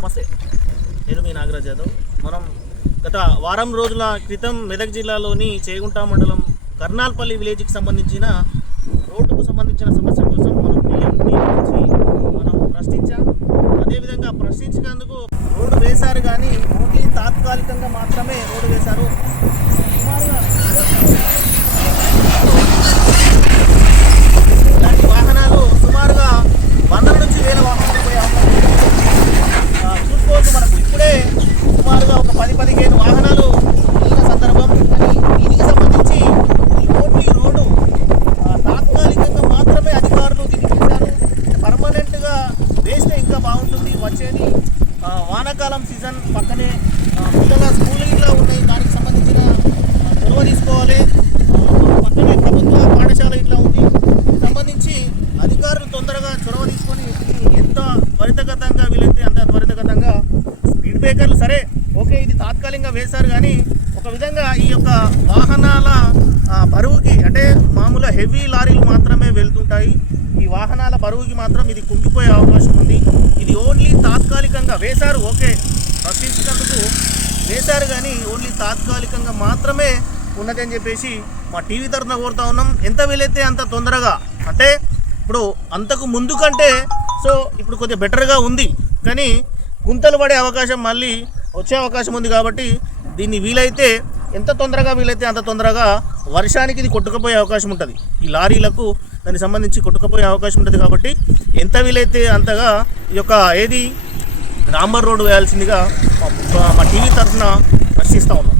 నమస్తే, నేను మీ నాగరాజ్ యాదవ్. మనం గత వారం రోజుల క్రితం మెదక్ జిల్లాలోని చేగుంట మండలం కర్నాల్పల్లి విలేజ్కి సంబంధించిన రోడ్డుకు సంబంధించిన సమస్య కోసం మనం మనం ప్రశ్నించాం. అదేవిధంగా ప్రశ్నించినందుకు రోడ్డు వేశారు, కానీ ఓన్లీ తాత్కాలికంగా మాత్రమే రోడ్డు వేశారు. ఇలాంటి వాహనాలు సుమారుగా 100 నుంచి 1000 వాహనాలు పోయే అవకాశం చూసుకోవచ్చు. మనకు ఇప్పుడే సుమారుగా ఒక 10-15 వాహనాలు వెళ్ళిన సందర్భం. కానీ దీనికి సంబంధించి ఓన్లీ రోడ్డు తాత్కాలికంగా మాత్రమే అధికారులు దీన్ని వేశారు. పర్మనెంట్గా వేస్తే ఇంకా బాగుంటుంది. వచ్చేది వానాకాలం సీజన్, పక్కనే పిల్లల స్కూల్ ఇట్లా ఉన్నాయి, దానికి సంబంధించిన చొరవ తీసుకోవాలి. పక్కనే ప్రభుత్వ పాఠశాల ఇట్లా ఉంది, దీనికి సంబంధించి అధికారులు తొందరగా చొరవ తీసుకొని ఎంత త్వరితగతంగా వీలైతే అంత త్వరితగతంగా స్పీడ్ బ్రేకర్లు సరే ఓకే, ఇది తాత్కాలికంగా వేశారు, కానీ ఒక విధంగా ఈ యొక్క వాహనాల బరువుకి, అంటే మామూలు హెవీ లారీలు మాత్రమే వెళ్తుంటాయి, ఈ వాహనాల బరువుకి మాత్రం ఇది కుంగిపోయే అవకాశం ఉంది. ఇది ఓన్లీ తాత్కాలికంగా వేశారు, ఓకే, ప్రశ్నించినందుకు వేశారు, కానీ ఓన్లీ తాత్కాలికంగా మాత్రమే ఉన్నది అని చెప్పేసి మా టీవీ తరఫున కోరుతా ఉన్నాం. ఎంత వీలైతే అంత తొందరగా, అంటే ఇప్పుడు అంతకు ముందు కంటే సో ఇప్పుడు కొద్దిగా బెటర్గా ఉంది, కానీ గుంతలు పడే అవకాశం మళ్ళీ వచ్చే అవకాశం ఉంది. కాబట్టి దీన్ని వీలైతే ఎంత తొందరగా వీలైతే అంత తొందరగా వర్షానికి ఇది కొట్టుకుపోయే అవకాశం ఉంటుంది, ఈ లారీలకు దానికి సంబంధించి కొట్టుకుపోయే అవకాశం ఉంటుంది. కాబట్టి ఎంత వీలైతే అంతగా ఈ యొక్క ఏది డాంబర్ రోడ్డు వేయాల్సిందిగా మా టీవీ తరఫున ప్రశ్నిస్తూ ఉన్నాం.